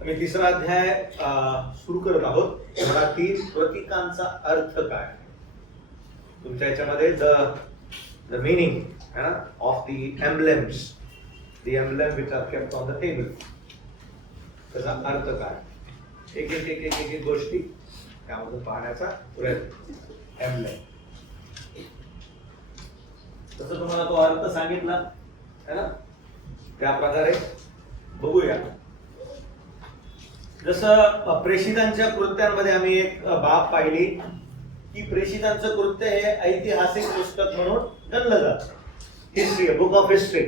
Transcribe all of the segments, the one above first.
आम्ही तिसरा अध्याय सुरू करत आहोत. मराठी प्रतीकांचा अर्थ काय. तुमच्या याच्यामध्ये the meaning of the emblems, the emblem which are kept on the table, त्याचा अर्थ काय. एक एक एक एक एक गोष्टी त्यामधून पाहण्याचा प्रयत्न. एम्ब्लेम तसं तुम्हाला तो अर्थ सांगितला है ना, त्या प्रकारे बघूया. जसं प्रेषितांच्या कृत्यांमध्ये आम्ही एक बाब पाहिली की प्रेषितांचं कृत्य हे ऐतिहासिक पुस्तक म्हणून गणलं जातं. हिस्ट्री, बुक ऑफ हिस्ट्री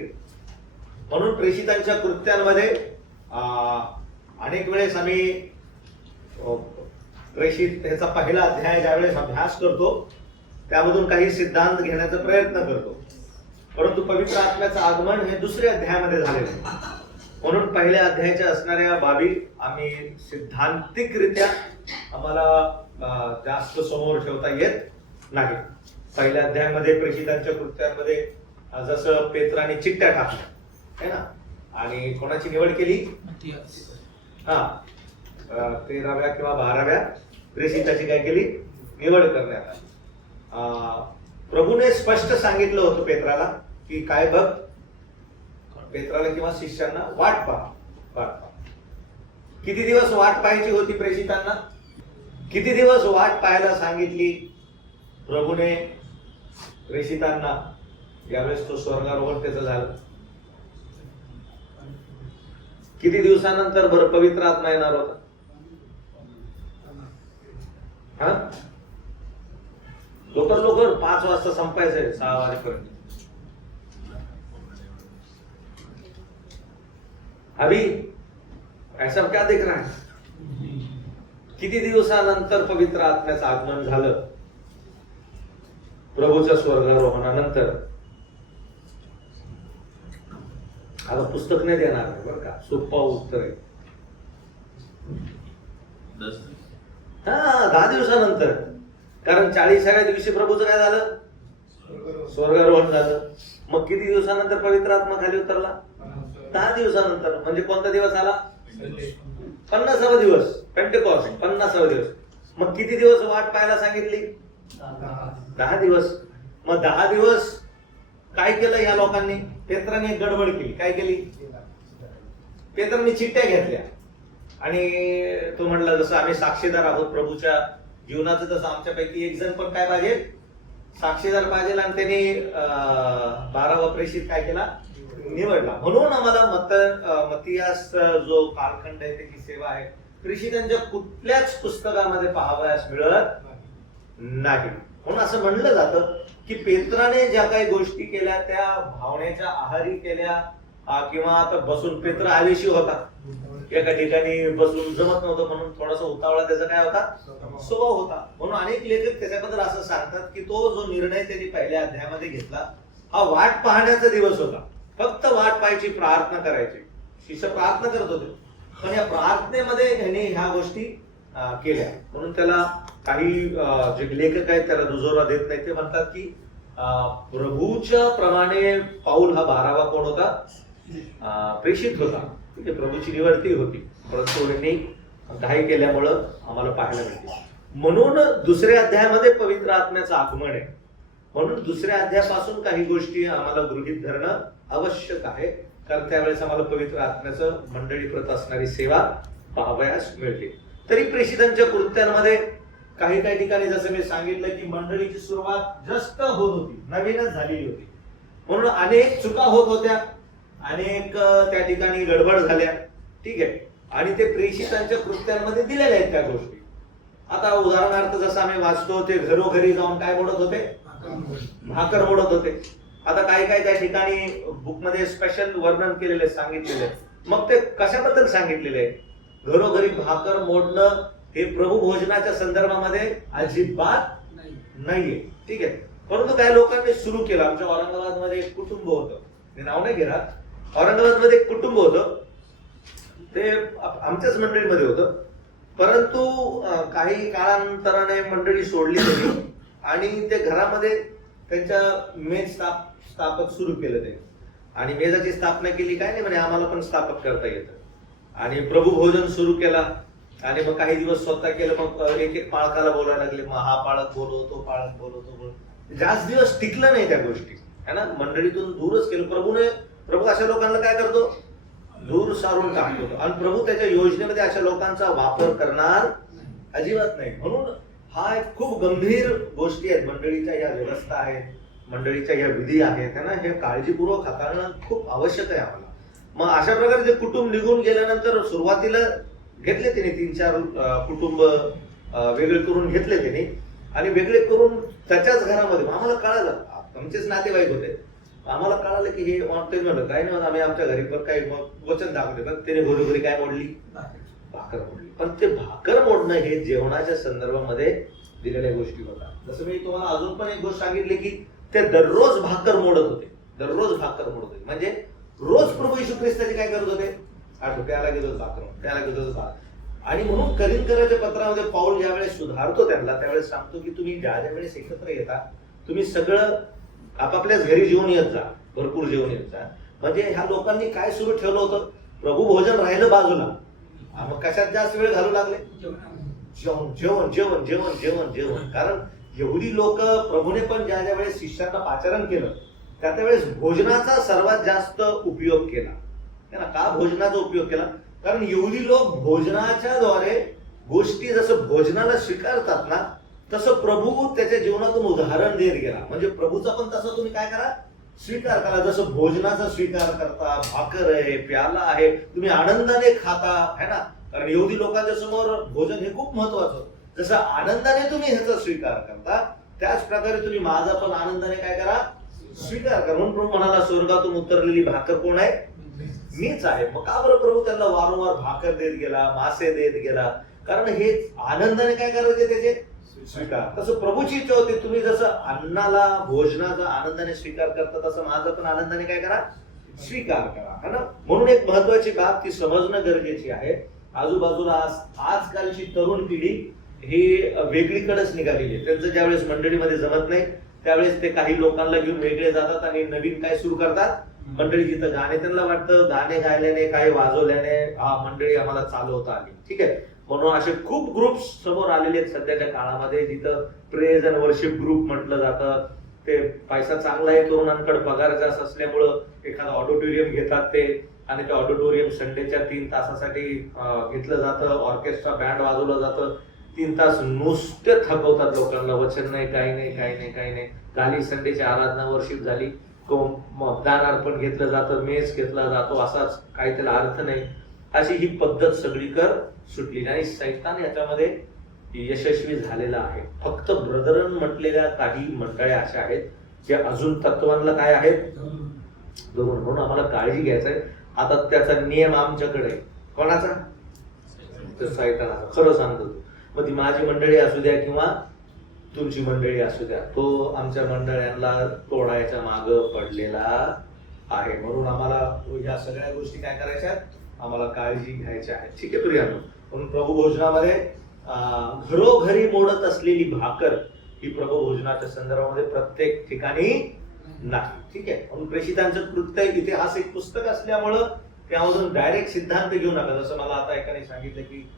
म्हणून प्रेषितांच्या कृत्यांमध्ये अनेक वेळेस आम्ही प्रेषित ह्याचा पहिला अध्याय ज्यावेळेस अभ्यास करतो त्यामधून काही सिद्धांत घेण्याचा प्रयत्न करतो. परंतु पवित्र आत्म्याचं आगमन हे दुसऱ्या अध्यायामध्ये झालेलं आहे. म्हणून पहिल्या अध्यायाच्या असणाऱ्या बाबी आम्ही सिद्धांतिकरित्या आम्हाला जास्त समोर ठेवता येत नाही. पहिल्या अध्यायामध्ये प्रेषितांच्या कृत्यांमध्ये जसं पेत्राने चिठ्ठ्या टाकल्या है ना, आणि कोणाची निवड केली, 13व्या किंवा 12व्या प्रेषिताची काय केली, निवड करण्यात आली. प्रभूने स्पष्ट सांगितलं होतं पेत्राला की काय बघ, पेत्राला किंवा शिष्यांना वाट पहा. किती दिवस वाट पाहायची होती प्रेषितांना, किती दिवस वाट पाहायला सांगितली प्रभूने प्रेषितांना. यावेळेस तो स्वर्गारोहण त्याचं झालं. किती दिवसानंतर बरं पवित्र आत्मा येणार होता. लवकर 5 वाजता संपायचंय, 6 वाजेपर्यंत. अभी ऐसा क्या दिख रहा है. किती दिवसानंतर पवित्र आत्म्याचं आगमन झालं प्रभूच्या स्वर्गारोहणानंतर. आता पुस्तक नाही देणार आहे बरं का, सोपं उत्तर आहे. 10 दिवसानंतर. कारण 40व्या दिवशी प्रभूचं काय झालं, स्वर्गारोहण झालं. मग किती दिवसानंतर पवित्र आत्मा खाली उतरला, 10 दिवसानंतर. म्हणजे कोणता दिवस आला, 50वा दिवस, पेंटेकॉस्ट, 50वा दिवस. मग किती दिवस वाट पाहायला सांगितली, 10 दिवस. मग 10 दिवस काय केलं या लोकांनी. पेत्राने गडबड केली. काय केली, पेत्राने चिठ्ठ्या घेतल्या आणि तो म्हटला जसं आम्ही साक्षीदार आहोत प्रभूच्या जीवनाचं, तसं आमच्यापैकी एक जण पण काय पाहिजे, साक्षीदार पाहिजे. आणि त्यांनी 12वा प्रेषित काय केला, निवडला. म्हणून आम्हाला मत्तियास जो कालखंड आहे त्याची सेवा आहे प्रेषितांच्या कुठल्याच पुस्तकामध्ये पाहावयास मिळत नाही. म्हणून असं म्हणलं जातं की पेत्राने ज्या काही गोष्टी केल्या त्या भावनेच्या आहारी केल्या, किंवा आता बसून पेत्र आवेशी होता, एका ठिकाणी बसून जमत नव्हतं म्हणून थोडासा उतावळा त्याचा काय होता, स्वभाव होता. म्हणून अनेक लेखक त्याच्याबद्दल असं सांगतात की तो जो निर्णय त्यांनी पहिल्या अध्यायामध्ये घेतला हा वाट पाहण्याचा दिवस होता. फक्त वाट पाहायची, प्रार्थना करायची. शिष्य प्रार्थना करत होते, पण या प्रार्थनेमध्ये ह्याने ह्या गोष्टी केल्या. म्हणून त्याला काही जे लेखक आहेत त्याला दुजोरा देत नाही. ते म्हणतात की प्रभूच्या प्रमाणे पाऊल हा 12वा कोण होता, प्रेषित होता. ठीक आहे, प्रभूची निवडती होती, परंतु यांनी घाई केल्यामुळं आम्हाला पाहायला मिळते. म्हणून दुसऱ्या अध्यायामध्ये पवित्र आत्म्याचं आगमन आहे. म्हणून दुसऱ्या अध्यायापासून काही गोष्टी आम्हाला गृहीत धरणं आवश्यक आहे, कारण त्यावेळेस आम्हाला पवित्र आत्म्याचं मंडळीप्रत असणारी सेवा पाहावयास मिळते. तरी प्रेषितांच्या कृत्यांमध्ये काही ठिकाणी जसं मी सांगितलं की मंडळीची सुरुवात जस्ट होत होती, नवीनच झालेली होती. म्हणून अनेक चुका होत होत्या, अनेक त्या ठिकाणी गडबड झाल्या. ठीक आहे, आणि ते प्रेषितांच्या कृत्यांमध्ये दिलेल्या आहेत त्या गोष्टी. आता उदाहरणार्थ जसं आम्ही वाचतो ते घरोघरी जाऊन काय मोडत होते, भाकर मोडत होते. आता काही त्या ठिकाणी बुकमध्ये स्पेशल वर्णन केलेले सांगितलेले. मग ते कशाबद्दल सांगितलेले आहे, घरोघरी भाकर मोडणं हे प्रभू भोजनाच्या संदर्भामध्ये अजिबात नाहीये. ठीक आहे, परंतु काही लोकांनी सुरू केलं. आमच्या औरंगाबादमध्ये एक कुटुंब होतं, ते नाव नाही घेणार. औरंगाबादमध्ये एक कुटुंब होतं, ते आमच्याच मंडळीमध्ये होतं. परंतु काही काळांतराने मंडळी सोडली त्यांनी आणि ते घरामध्ये त्यांच्या मेज स्थापक सुरू केलं ते. आणि मेजाची स्थापना केली. काय नाही म्हणे, आम्हाला पण स्थापक करता येतं. आणि प्रभू भोजन सुरू केला आणि मग काही दिवस स्वतः केलं. मग एक एक पाळकाला बोलायला लागले, मग हा पाळक बोलवतो, पाळक बोलवतो. जास्त दिवस टिकलं नाही त्या गोष्टी, है ना. मंडळीतून दूरच केलं. प्रभू अशा लोकांना काय करतो, दूर सारून टाकतो. आणि प्रभू त्याच्या योजनेमध्ये अशा लोकांचा वापर करणार अजिबात नाही. म्हणून हा एक खूप गंभीर गोष्टी आहेत. मंडळीच्या या व्यवस्था आहेत, मंडळीच्या या विधी आहेत, है ना. हे काळजीपूर्वक हाताळणं खूप आवश्यक आहे आम्हाला. मग अशा प्रकारे ते कुटुंब निघून गेल्यानंतर सुरुवातीला घेतले त्यांनी 3-4 कुटुंब वेगळे करून घेतले त्यांनी आणि वेगळे करून त्याच्याच घरामध्ये. आम्हाला कळालं, आमचेच नातेवाईक होते, आम्हाला कळालं की हे म्हणलं काय नाही, आम्ही आमच्या घरी पण काही वचन दाखवले. पण त्याने घरोघरी काय मोडली, भाकर मोडली. पण ते भाकर मोडणं हे जेवणाच्या संदर्भामध्ये दिलेल्या गोष्टी होतात. जसं मी तुम्हाला अजून पण एक गोष्ट सांगितली की ते दररोज भाकर मोडत होते, दररोज भाकर मोडत होते. म्हणजे रोज प्रभू येशू ख्रिस्ताचे काय करत होते, त्याला घेत होत भाकर, त्याला घेत होत भाकर. आणि म्हणून करिंथराच्या पत्रामध्ये पाऊल ज्यावेळेस सुधारतो त्यांना, त्यावेळेस सांगतो की तुम्ही ज्या वेळेस एकत्र येता, तुम्ही सगळं आपापल्याच घरी जेवून येत जा, भरपूर जेवण येत जा. म्हणजे ह्या लोकांनी काय सुरू ठेवलं होतं, प्रभू भोजन राहिलं बाजूला, मग कशात जास्त वेळ घालू लागले, जेवण जेवण जेवण जेवण जेवण जेवण. कारण एवढी लोक प्रभूने पण ज्या वेळेस शिष्यांना पाचारण केलं त्या वेळेस भोजनाचा सर्वात जास्त उपयोग केला. का भोजनाचा उपयोग केला, कारण एवढी लोक भोजनाच्या द्वारे गोष्टी जसं भोजनाला स्वीकारतात ना, तसं प्रभू त्याच्या जीवनातून उदाहरण देत गेला. म्हणजे प्रभूचा पण तसं तुम्ही काय करा, स्वीकार करा. जसं भोजनाचा स्वीकार करता, भाकर आहे, प्याला आहे, तुम्ही आनंदाने खाता, है ना. कारण एवढी लोकांच्या समोर भोजन हे खूप महत्वाचं. जसं आनंदाने तुम्ही ह्याचा स्वीकार करता, त्याच प्रकारे तुम्ही माझा पण आनंदाने काय करा, स्वीकार करा. म्हणून प्रभू म्हणाला, स्वर्गातून उतरलेली भाकर कोण आहे, मीच आहे. मग का बरं प्रभू त्यांना वारंवार भाकर देत गेला, मासे देत गेला, कारण हे आनंदाने काय करायचे त्याचे स्वीकार. तसं प्रभूची इच्छा होती, तुम्ही जसं अन्नाला भोजनाचा आनंदाने स्वीकार करता, तसं माझा पण आनंदाने काय करा, स्वीकार करा, है ना. म्हणून एक महत्वाची बाब ती समजणं गरजेची आहे. आजूबाजूला आजकालची तरुण पिढी ही वेगळीकडेच निघालेली आहे. त्यांचं ज्यावेळेस मंडळीमध्ये जमत नाही त्यावेळेस ते काही लोकांना घेऊन वेगळे जातात आणि नवीन काय सुरू करतात, मंडळी जिथं गाणे, त्यांना वाटतं गाणे गायल्याने, काही वाजवल्याने हा मंडळी आम्हाला चालवता आली. ठीक आहे. म्हणून असे खूप ग्रुप्स समोर आलेले आहेत सध्याच्या काळामध्ये, जिथं प्रेज अँड वर्शिप ग्रुप म्हटलं जातं. ते पैसा चांगला आहे, तरुणांकडे पगार जास्त असल्यामुळं एखादा ऑडिटोरियम घेतात ते, आणि ते ऑडिटोरियम संडेच्या 3 तासासाठी घेतलं जातं. ऑर्केस्ट्रा बँड वाजवलं जातं. 3 तास नुसते थकवतात लोकांना. वचन नाही, काही नाही, काही नाही, काही नाही. काली संडेची आराधना वर्शिप झाली, दान अर्पण घेतलं जातं, मेस घेतला जातो, असाच काही त्याला अर्थ नाही. अशी ही पद्धत सगळीकडे सुटली आणि सैतान याच्यामध्ये यशस्वी झालेला आहे. फक्त ब्रदरन म्हटलेल्या काही मंडळ्या अशा आहेत जे अजून तत्वांना काय आहेत, धरून. म्हणून आम्हाला काळजी घ्यायचं आहे. आता त्याचा नियम आमच्याकडे आहे. कोणाचा, सैतानाचा. खरं सांगतो, मग ती माझी मंडळी असू द्या किंवा तुमची मंडळी असू द्या, तो आमच्या मंडळ्यांना तोडायच्या माग पडलेला आहे. म्हणून आम्हाला या सगळ्या गोष्टी काय करायच्या, आम्हाला काळजी घ्यायची आहे. ठीक आहे प्रियानो. म्हणून प्रभू भोजनामध्ये घरोघरी मोडत असलेली भाकर ही प्रभू भोजनाच्या संदर्भामध्ये प्रत्येक ठिकाणी नाही. ठीक आहे. म्हणून प्रेषितांचं कृत्य इतिहास एक पुस्तक असल्यामुळं त्यामधून डायरेक्ट सिद्धांत घेऊ नका. जसं मला आता एकाने सांगितलं की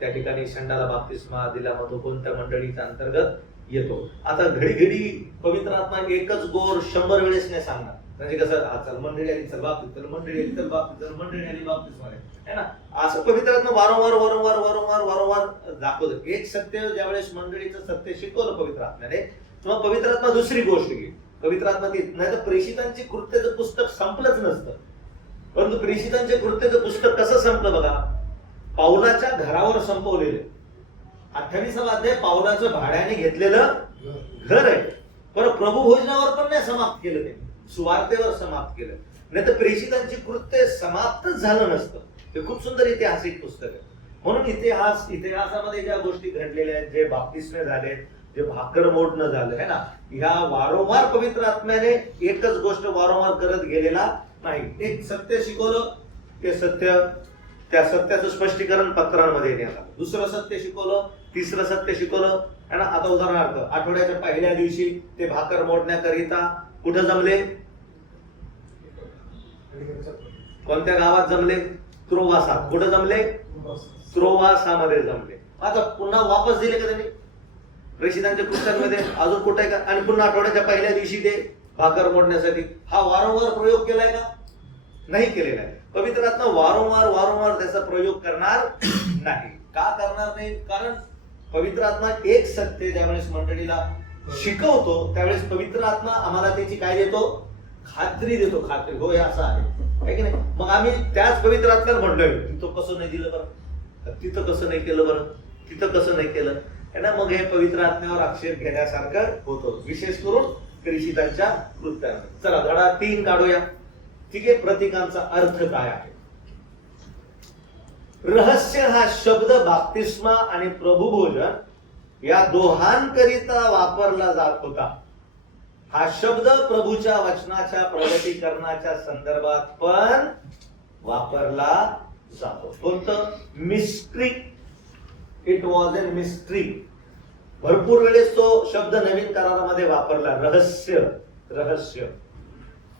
त्या ठिकाणी शंडाला बाप्तिस्मा दिला, मग तो कोणत्या मंडळीच्या अंतर्गत येतो. आता घडी घडी पवित्र आत्मा एकच गोर 100 वेळेस नाही सांगणार. म्हणजे कसं, चल मंडळी आली, चल बाप्तिस्मा, चल मंडळी आली, चल बाप्तिस्मा, चल मंडळी आली, बाप्तिस्मा, है ना. असं पवित्र आत्मा वारंवार वारंवार वारंवार वारंवार दाखवतं. एक सत्य ज्यावेळेस मंडळीचं सत्य शिकवलं पवित्र आत्म्याने, तेव्हा पवित्र आत्मा दुसरी गोष्ट घेईल. पवित्र आत्मा ती नाही तर प्रेषितांची कृत्याचं पुस्तक संपलंच नसतं. परंतु प्रेषितांचे कृत्याचं पुस्तक कसं संपलं बघा, पाऊलाच्या घरावर संपवलेलं. 28वा अध्याय पाऊलाचं भाड्याने घेतलेलं घर आहे. पण प्रभू भोजनावर पण नाही समाप्त केलं, ते सुवार्तेवर समाप्त केलं. नाही तर प्रेषितांची कृत्य समाप्तच झालं नसतं. हे खूप सुंदर ऐतिहासिक पुस्तक आहे. म्हणून इतिहासामध्ये ज्या गोष्टी घडलेल्या आहेत, जे बाप्तिस्मे झाले, जे भाकर मोडणं झालं है ना, ह्या वारंवार पवित्र आत्म्याने एकच गोष्ट वारंवार करत गेलेला नाही. एक सत्य शिकवलं, ते सत्य, त्या सत्याचं स्पष्टीकरण पत्रांमध्ये देण्यात आलं. दुसरं सत्य शिकवलं, तिसरं सत्य शिकवलं है ना. आता उदाहरणार्थ आठवड्याच्या पहिल्या दिवशी ते भाकर मोडण्याकरिता कुठं जमले, कोणत्या गावात जमले, त्रोवासात. कुठं जमले? त्रोवासामध्ये जमले. आता पुन्हा वापस दिले का त्यांनी प्रेषितांच्या पुस्तकांमध्ये? अजून कुठे आहे का? आणि पुन्हा आठवड्याच्या पहिल्या दिवशी ते भाकर मोडण्यासाठी हा वारंवार प्रयोग केलाय का? नाही केलेला आहे. पवित्र आत्मा वारंवार वारंवार त्याचा प्रयोग करणार नाही. का करणार नाही? कारण पवित्र आत्मा एक सत्य ज्यावेळेस मंडळीला शिकवतो त्यावेळेस पवित्र आत्मा आम्हाला त्याची काय देतो? खात्री देतो. खात्री, हो हे असं आहे की नाही? मग आम्ही त्याच पवित्र आत्म्याला म्हणलोय तिथं कसं नाही दिलं बरं, तिथं कसं नाही केलं बरं, तिथं कसं नाही केलं है ना. मग हे पवित्र आत्म्यावर आक्षेप घेण्यासारखं होतं, विशेष करून प्रेषितांच्या कृत्यामध्ये. चला धडा 3 काढूया. ठीक आहे. प्रतीकांचा अर्थ काय आहे? रहस्य हा शब्द बाप्तिस्मा आणि प्रभुभोजन या दोहांकरिता वापरला जात होता. हा शब्द प्रभूच्या वचनाच्या प्रगटीकरणाच्या संदर्भात पण वापरला जातो. कोणतं? Mystery. It was an mystery. भरपूर वेळेस तो शब्द नवीन करारामध्ये वापरला. रहस्य. रहस्य.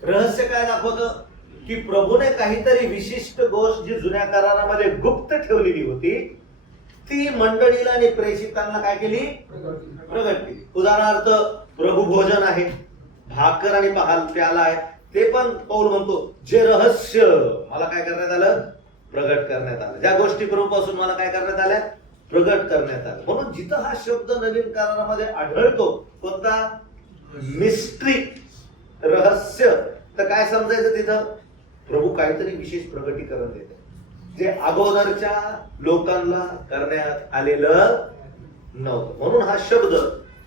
रहस्य काय दाखवतं? की प्रभूने काहीतरी विशिष्ट गोष्ट जी जुन्या करारामध्ये गुप्त ठेवलेली होती ती मंडळीला आणि प्रेषितांना काय केली? प्रगट केली. उदाहरणार्थ प्रभू भोजन आहे, भाकर आणि प्याला आहे, ते पण पौल म्हणतो जे रहस्य मला काय करण्यात आलं? प्रगट करण्यात आलं. ज्या गोष्टी प्रभूपासून मला काय करण्यात आल्या? प्रगट करण्यात आलं. म्हणून जिथं हा शब्द नवीन करारामध्ये आढळतो कोणता? मिस्ट्री, रहस्य, तर काय समजायचं तिथं? प्रभू काहीतरी विशेष प्रगटीकरण देते जे अगोदरच्या लोकांना करण्यात आलेलं नव्हतं. म्हणून हा शब्द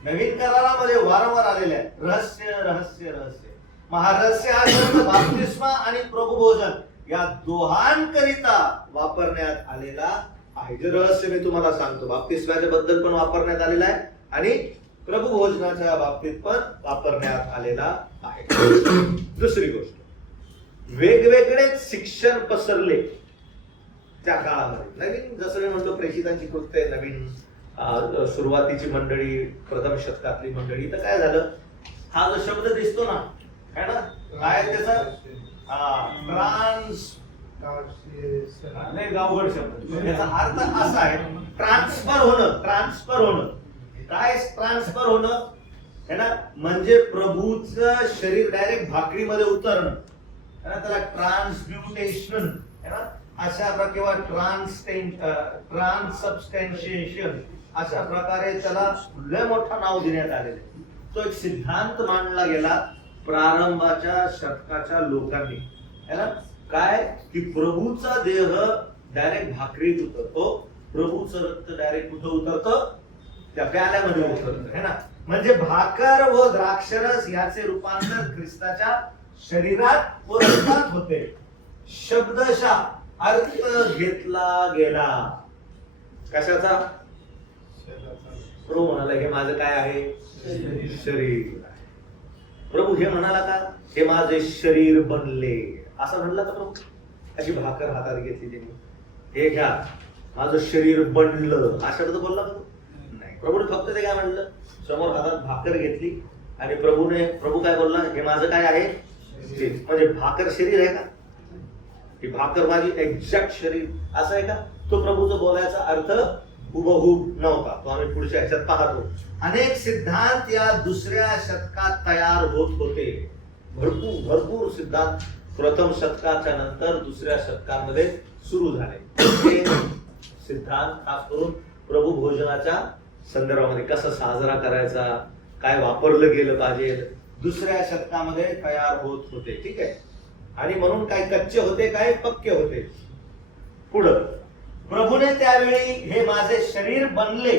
नवीन करारामध्ये वारंवार आलेला आहे. रहस्य, रहस्य, रहस्य. महारहस्य हा शब्द बाप्तिस्मा आणि प्रभुभोजन या दोहांकरिता वापरण्यात आलेला आहे. जे रहस्य मी तुम्हाला सांगतो बाप्तिस्माच्या बद्दल पण वापरण्यात आलेला आहे आणि प्रभुभोजनाच्या बाबतीत पण वापरण्यात आलेला आहे. दुसरी गोष्ट, वेगवेगळे शिक्षण पसरले त्या काळामध्ये. नवीन जसं मी म्हणतो प्रेषितांची कृत्य नवीन सुरुवातीची मंडळी, प्रथम शतकातली मंडळी. तर काय झालं? हा जो शब्द दिसतो ना है ना, काय त्याचा? ट्रान्स, नाही गावगड शब्द. याचा अर्थ असा आहे ट्रान्सफर होणं. ट्रान्सफर होणं. काय ट्रान्सफर होणं है ना? म्हणजे प्रभूचं शरीर डायरेक्ट भाकरीमध्ये उतरणं है ना, त्याला ट्रान्सम्युटेशन है ना, अशा प्रकारे किंवा ट्रान्ससबस्टॅन्शिएशन अशा प्रकारे त्याला लय मोठं नाव देण्यात आलेलं आहे. तो एक सिद्धांत मांडला गेला प्रारंभाच्या शतकाच्या लोकांनी है ना. काय की प्रभूचा देह डायरेक्ट भाकरीत उतरतो, प्रभूचं रक्त डायरेक्ट कुठं उतरतं? त्या प्याल्यामध्ये उतरतं है ना. म्हणजे भाकर व द्राक्षरस याचे रूपांतर ख्रिस्ताच्या शरीरात व रक्तात होते. शब्दशः अर्थ घेतला गेला कशाचा? प्रभू म्हणाला हे माझं काय आहे? शरीर आहे. प्रभू हे म्हणाला का हे माझे शरीर बनले असं म्हणला का प्रभू? अशी भाकर हातात घेतली त्यांनी, हे घ्या माझं शरीर बनलं हा शब्द बोलला का? नाही. प्रभूने फक्त ते काय म्हणलं? समोर हातात भाकर घेतली आणि प्रभू काय बोलला? हे माझं काय आहे? म्हणजे भाकर शरीर आहे का? ही भाकर माझी एक्झॅक्ट शरीर असं आहे का? तो प्रभूचा बोलायचा अर्थ हुबहूब नव्हता. तो आम्ही पुढच्या ह्याच्यात पाहतो. अनेक सिद्धांत या दुसऱ्या शतकात तयार होत होते. भरपूर सिद्धांत प्रथम शतकाच्या नंतर दुसऱ्या शतकामध्ये सुरू झाले. सिद्धांत खास करून प्रभू भोजनाच्या संदर्भामध्ये कसा साजरा करायचा, काय वापरलं गेलं पाहिजे, दुसऱ्या शतकामध्ये तयार होत होते. ठीक आहे. आणि म्हणून काय कच्चे होते, काय पक्के होते. पुढं प्रभूने त्यावेळी हे माझे शरीर बनले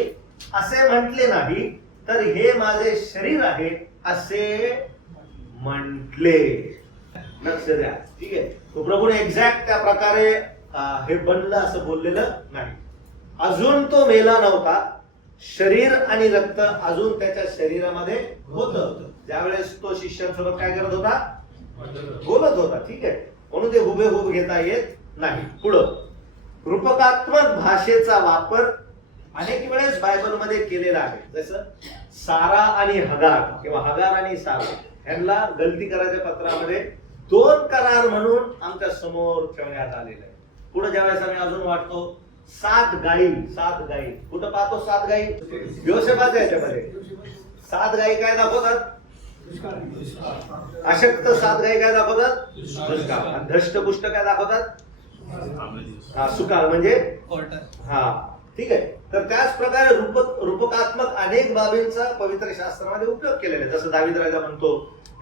असे म्हटले नाही, तर हे माझे शरीर आहे असे म्हटले. लक्ष द्या. ठीक आहे. तो प्रभूने एक्झॅक्ट त्या प्रकारे हे बनलं असं बोललेलं नाही. अजून तो मेला नव्हता. शरीर आणि रक्त अजून त्याच्या शरीरामध्ये होतं. ज्यावेळेस तो शिष्यांसोबत काय करत होता? बोलत होता. ठीक आहे. म्हणून ते हुबेहूब घेता येत नाही. पुढं रूपकात्मक भाषेचा वापर अनेक वेळेस बायबलमध्ये केलेला आहे. जसं सारा आणि हगार किंवा हगार आणि सारा यांना गलती करायच्या पत्रामध्ये 2 करार म्हणून आमच्या समोर ठेवण्यात आलेलं आहे. पुढे ज्यावेळेस आम्ही अजून वाटतो 7 गायी, 7 गायी, कुठं पाहतो 7 गायी? योसेफाच्या याच्यामध्ये 7 गायी काय दाखवतात? अशक्त 7 गायी काय दाखवतात? दुष्काळ. आणि धष्टपुष्ट काय दाखवतात? सुकाळ म्हणजे ठीक आहे. तर त्याच प्रकारे रूपकात्मक अनेक बाबींचा पवित्र शास्त्रामध्ये उपयोग केलेला आहे. जसं दावीद राजा म्हणतो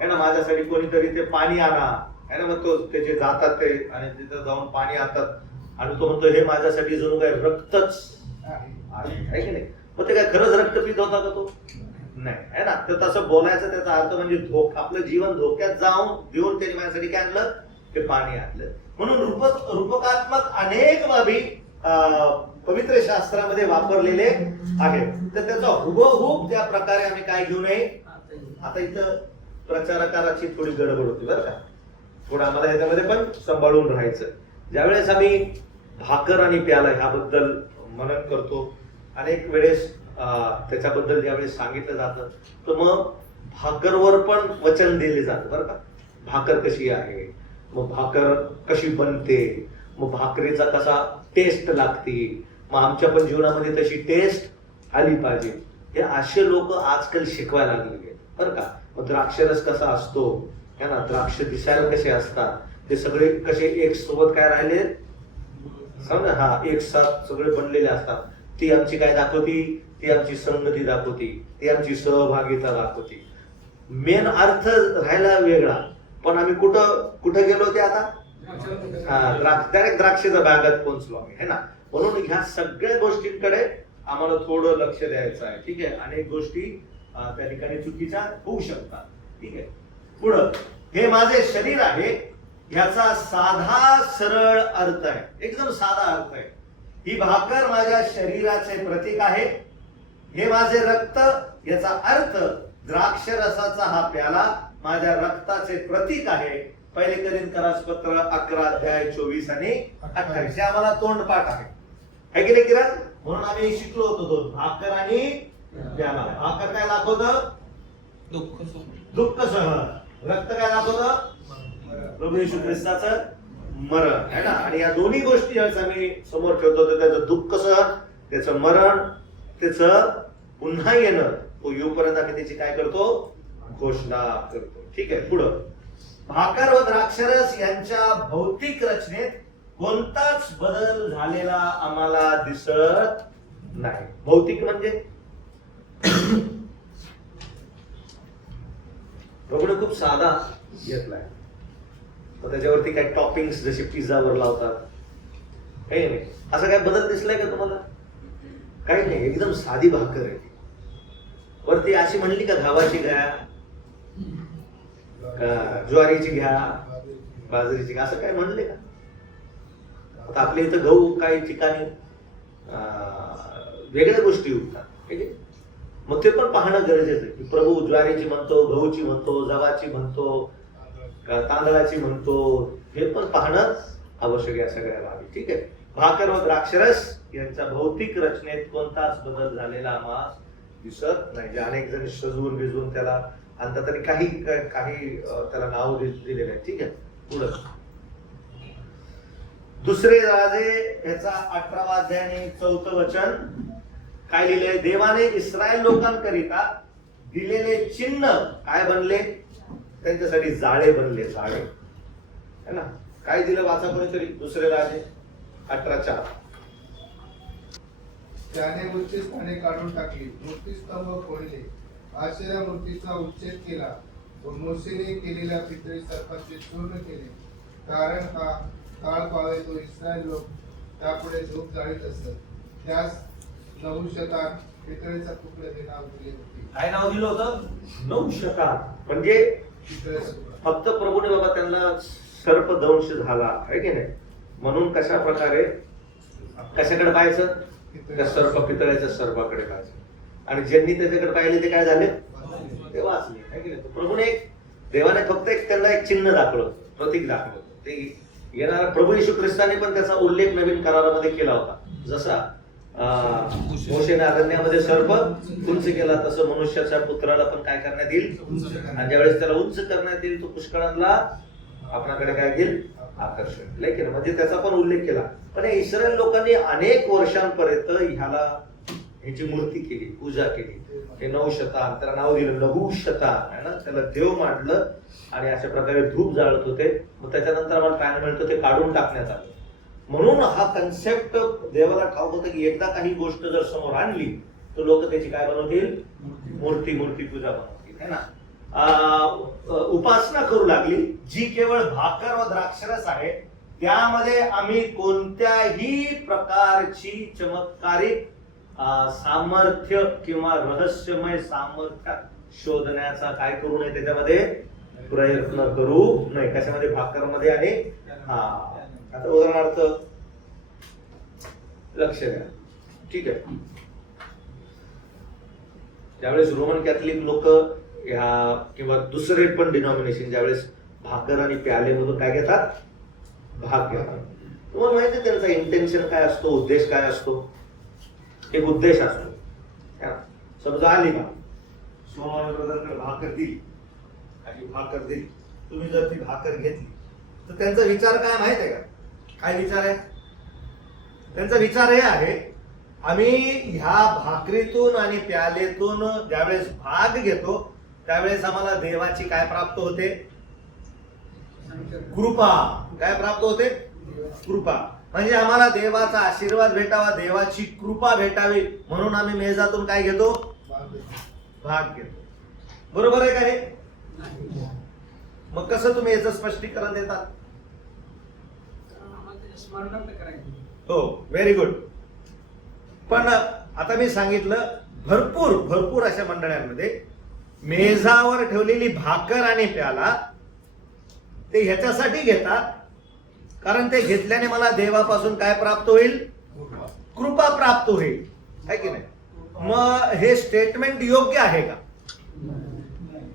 है ना, माझ्यासाठी कोणीतरी ते पाणी आणा, है ना, मग तो ते जे जातात ते आणि तिथं जाऊन पाणी आणतात आणि तो म्हणतो हे माझ्यासाठी जणू काय रक्तच आहे की नाही. मग ते काय खरंच रक्त पित होता का तो? नाही, है ना. तर तसं बोलायचं त्याचा अर्थ म्हणजे आपलं जीवन धोक्यात जाऊन देऊन त्याने माझ्यासाठी काय आणलं? ते पाणी आणलं. म्हणून रूपकात्मक अनेक बाबी पवित्र शास्त्रामध्ये वापरलेले आहेत. तर त्याचा हुबहूब त्या प्रकारे आम्ही काय घेऊ नये. आता इथं प्रचारकाराची थोडी गडबड होती बरं का, थोडं आम्हाला ह्याच्यामध्ये पण सांभाळून राहायचं. ज्यावेळेस आम्ही भाकर आणि प्याला ह्याबद्दल मनन करतो, अनेक वेळेस त्याच्याबद्दल ज्यावेळेस सांगितलं जातं तर मग भाकरवर पण वचन दिले जातं बरं का. भाकर कशी आहे, मग भाकर कशी बनते, मग भाकरीचा कसा टेस्ट लागते, मग आमच्या पण जीवनामध्ये तशी टेस्ट आली पाहिजे. हे असे लोक आजकाल शिकवायला लागले बरं का. मग द्राक्षरस कसा असतो है ना, द्राक्ष दिसायला कसे असतात, ते सगळे कसे एक सोबत काय राहिले समजा, हा एक साथ सगळे बनलेले असतात. ती आमची काय दाखवती? ती आमची संगती दाखवती, ती आमची सहभागिता दाखवती. मेन अर्थ राहिला वेगळा, पण आम्ही कुठं गेलो ते आता डायरेक्ट द्राक्षाच्या बागात पोहोचलो आम्ही है ना. म्हणून ह्या सगळ्या गोष्टींकडे आम्हाला थोडं लक्ष द्यायचं आहे. ठीक आहे. अनेक गोष्टी त्या ठिकाणी चुकीच्या होऊ शकतात. ठीक आहे. पुढं हे माझे शरीर आहे ह्याचा साधा सरळ अर्थ आहे, एकदम साधा अर्थ आहे. ही भाकर माझ्या शरीराचे प्रतीक आहे. हे माझे रक्त याचा अर्थ द्राक्ष रसाचा हा प्याला माझ्या रक्ताचे प्रतीक आहे. पहिले कोरिन्थीयस पत्र 11 अध्याय 24 आणि 28 हे आम्हाला तोंडपाठ आहे की नाही किरण. म्हणून आम्ही शिकलो होतो दोन, भाकर आणि प्याला. भाकर काय दाखवतं? दुःख सहन. रक्त काय दाखवतं? प्रभू येशू ख्रिस्ताचं मरण है ना. आणि या दोन्ही गोष्टी ज्यावेळेस आम्ही समोर ठेवतो तर त्याचं दुःख सहन, त्याचं मरण, त्याचं पुन्हा येणं, तो येऊपर्यंत आम्ही त्याची काय करतो? घोषणा करतो. ठीक आहे. पुढं भाकर व द्राक्षरस यांच्या भौतिक रचनेत कोणताच बदल झालेला आम्हाला दिसत नाही. भौतिक म्हणजे प्रभूने खूप साधा घेतलाय. त्याच्यावरती काही टॉपिंग्स जसे पिझ्झावर लावतात, काही नाही. असं काय बदल दिसलाय का तुम्हाला? काही नाही. एकदम साधी भाकर आहे. वरती अशी म्हणली का गव्हाची घ्या, ज्वारीची घ्या, बाजरीची घ्या, असं काय म्हणले का? आता आपल्या इथं गहू काही ठिकाणी वेगळ्या गोष्टी उठतात, मग ते पण पाहणं गरजेचं आहे की प्रभू ज्वारीची म्हणतो, गहूची म्हणतो, जवाची म्हणतो, तांदळाची म्हणतो, हे पण पाहणं आवश्यक आहे सगळ्या बाबी. ठीक आहे. भाकर व द्राक्षरस यांच्या भौतिक रचनेत कोणताच बदल झालेला आम्हाला दिसत नाही. जे अनेक जण सजवून भिजवून त्याला आणतात आणि काही त्याला नाव दिलेलं आहे. ठीक आहे. पुढे दुसरे राजे ह्याचा 18 अध्याय आणि 4 वचन काय लिहिलंय? देवाने इस्रायल लोकांकरिता दिलेले चिन्ह काय बनले? त्यांच्यासाठी जाळे बनले, जाळे है ना. काय दिलं वाचा कोणीतरी? दुसरे राजे 18:4. त्याने उच्च स्थाने काढून टाकली, मूर्तिस्तंभ फोडले, आशेरा मूर्तीचा उच्छेद केला व मोशेने केलेल्या पितळी सर्पांचे चूर्ण केले. कारण हा काळ पावे तो इस्रायल लोक त्यापुढे झोप जाळीत असत. त्यास नहुशतान पितळेचा तुकडा हे नाव दिले होते. काय नाव दिलं होतं? नहुशतान. म्हणजे फक्त प्रभूने बाबा त्यांना सर्पदंश झाला आहे की नाही, म्हणून कशा प्रकारे कशाकडे पाहायचं? त्या सर्प, पितळ्याच्या सर्पाकडे पाहायचं. आणि ज्यांनी त्याच्याकडे पाहिले ते काय झाले? ते वाचले आहे की नाही. प्रभूने देवाने फक्त त्यांना एक चिन्ह दाखवलं, प्रतीक दाखवलं. ते येणारा प्रभू येशू ख्रिस्ताने पण त्याचा उल्लेख नवीन करारामध्ये केला होता. जसा मोशेने अरण्यामध्ये सर्प उंच केला, तसं मनुष्याच्या पुत्राला पण काय करण्यात येईल? आणि ज्यावेळेस त्याला उंच करण्यात येईल तो पुष्कळांना आपणाकडे काय घेईल? आकर्षण. लेकिन म्हणजे त्याचा पण उल्लेख केला. पण या इस्रायल लोकांनी अनेक वर्षांपर्यंत ह्याची मूर्ती केली, पूजा केली. हे 9 शतान, त्याला नाव दिलं लघु शतान आहे ना, त्याला देव मांडलं आणि अशा प्रकारे धूप जाळत होते. मग त्याच्यानंतर आम्हाला काय मिळतं ते काढून टाकण्यात आलं. म्हणून हा कन्सेप्ट देवाला ठाऊक होतं की एकदा काही गोष्ट जर समोर आणली तर लोक त्याची काय बनवतील? मूर्ती पूजा बनवतील है ना. उपासना करू लागली जी केवळ भाकर व द्राक्षरस आहे. त्यामध्ये आम्ही कोणत्याही प्रकारची चमत्कारिक सामर्थ्य किंवा रहस्यमय सामर्थ्य शोधण्याचा काय करू नये, त्याच्यामध्ये प्रयत्न करू नये. कशामध्ये? भाकरमध्ये आणि आता उदाहरणार्थ लक्ष द्या, ठीक आहे. ज्यावेळेस रोमन कॅथलिक लोक ह्या किंवा दुसरे पण डिनॉमिनेशन ज्यावेळेस भाकर आणि प्यालेमधून काय घेतात? भाग घेतात. तुम्हाला माहिती आहे त्यांचा इंटेन्शन काय असतो, उद्देश काय असतो? एक उद्देश असतो. समजा आली का सोमवार ब्रदरकडे भाकर दिली आणि भाकर दिली, तुम्ही जर ती भाकर घेतली तर त्यांचा विचार काय माहित आहे का? काय विचार आहे त्यांचा? विचार हे आहे, आम्ही ह्या भाकरीतून आणि प्यालेतून ज्यावेळेस भाग घेतो त्यावेळेस आम्हाला देवाची काय प्राप्त होते? कृपा. काय प्राप्त होते? कृपा. म्हणजे आम्हाला देवाचा आशीर्वाद भेटावा, देवाची कृपा भेटावी म्हणून आम्ही मेजातून काय घेतो? भाग घेतो. बरोबर आहे का हे? मग कसं तुम्ही याचं स्पष्टीकरण देतात? हो, व्हेरी गुड. पण आता मी सांगितलं भरपूर अशा मंडळांमध्ये मेजावर ठेवलेली भाकर आणि प्याला ते ह्याच्यासाठी घेतात कारण ते घेतल्याने मला देवापासून काय प्राप्त होईल? कृपा प्राप्त होईल, है की नाही? मग हे स्टेटमेंट योग्य आहे का?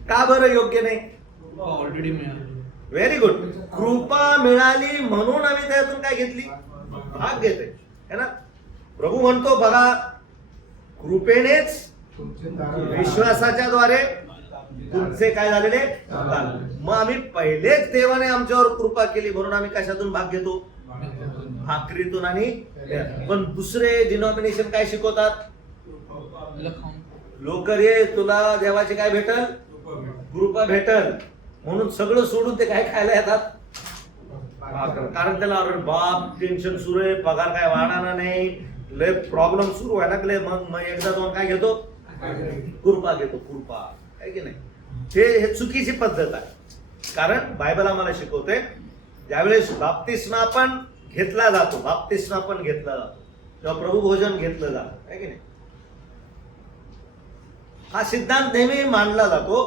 का बरं योग्य नाही? ऑलरेडी मिळाली. Very good. कृपा मिळाली म्हणून आम्ही त्यातून काय घेतली? भाग घेतोय है ना. प्रभू म्हणतो बघा, कृपेनेच विश्वासाच्या द्वारे तुमचे काय झालेले? मग आम्ही पहिलेच देवाने आमच्यावर कृपा केली म्हणून आम्ही कशातून भाग घेतो? भाकरीतून. आणि पण दुसरे डिनॉमिनेशन काय शिकवतात? लोक रे तुला देवाचे काय भेटल? कृपा भेटल म्हणून सगळं सोडून ते काय खायला येतात? कारण त्याला बाप टेन्शन सुरू आहे, पगार काय वाढणार नाही, लय प्रॉब्लेम सुरू व्हायला लागले. मग एकदा दोन काय घेतो? कृपा घेतो. कृपा आहे की नाही? हे चुकीची पद्धत आहे. कारण बायबल आम्हाला शिकवते ज्यावेळेस बाप्तिस्मा पण घेतला जातो तेव्हा प्रभू भोजन घेतलं जातं, आहे की नाही? हा सिद्धांत नेहमी मानला जातो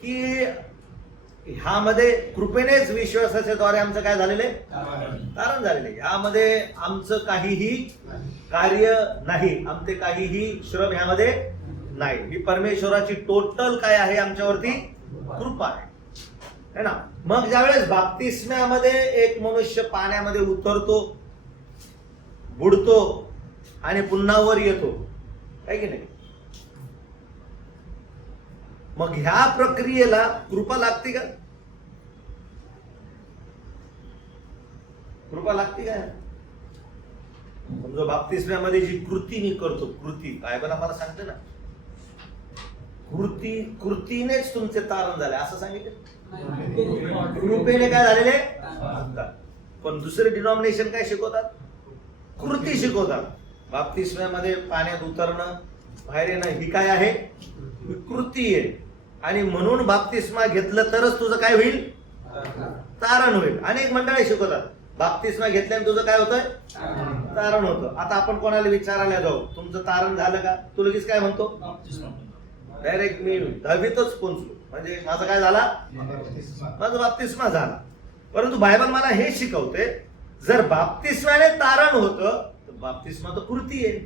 की ह्यामध्ये कृपेनेच विश्वासाच्या द्वारे आमचं काय झालेले? तारण झालेले. ह्यामध्ये आमचं काहीही कार्य नाही, आमचे काहीही श्रम ह्यामध्ये नाही. ही परमेश्वराची टोटल काय आहे? आमच्यावरती कृपा आहे ना. मग ज्यावेळेस बाप्तिस्म्यामध्ये एक मनुष्य पाण्यामध्ये उतरतो, बुडतो आणि पुन्हा वर येतो, आहे की नाही? मग ह्या प्रक्रियेला कृपा लागते का? कृपा लागते का? समजा बाप्तिस्म्यामध्ये जी कृती मी करतो, कृती बायबल आम्हाला सांगते ना, कृतीनेच तुमचे तारण झाले असं सांगितलं. कृपेने काय झालेले? पण दुसरे डिनॉमिनेशन काय शिकवतात? कृती शिकवतात. बाप्तिस्म्यामध्ये पाण्यात उतरणं, बाहेर येणं ही काय आहे? कृती आहे. आणि म्हणून बाप्तिस्मा घेतलं तरच तुझं काय होईल? तारण होईल. अनेक मंडळी शिकवतात बाप्तिस्मा घेतल्याने तुझं काय होतंय? तारण होतं. आता आपण कोणाला विचारायला जाऊ तुमचं तारण झालं का? तू लगेच काय म्हणतो? डायरेक्ट मी 10वीतच पोहोचलो म्हणजे माझं काय झाला? माझं बाप्तिस्मा झाला. परंतु बायबल मला हे शिकवते जर बाप्तिस्माने तारण होतं तर बाप्तिस्मा तर कृती आहे.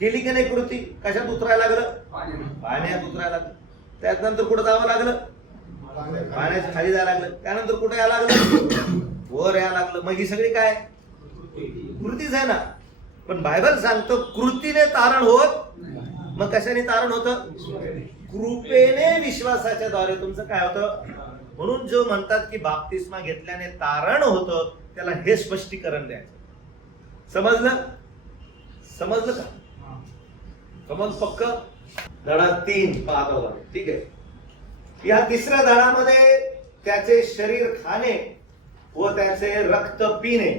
केली की नाही कृती? कशात उतरायला लागलं? पाण्यात उतरायला लागलं. त्यानंतर कुठं जावं लागलं? पाण्याच्या खाली जायला लागलं. त्यानंतर कुठे यायला लागलं? वर यायला लागलं. मग ही सगळी काय? कृतीच आहे ना. पण बायबल सांगतो कृतीने तारण होत. मग कशाने तारण होतं? कृपेने विश्वासाच्या द्वारे तुमचं काय होतं? म्हणून जो म्हणतात की बाप्तिस्मा घेतल्याने तारण होतं, त्याला हे स्पष्टीकरण द्यायचं. समजलं? समजलं का? समज पक्क. धडा 3 पाहत आहोत. ठीक आहे. या तिसऱ्या धडामध्ये त्याचे शरीर खाणे व त्याचे रक्त पिणे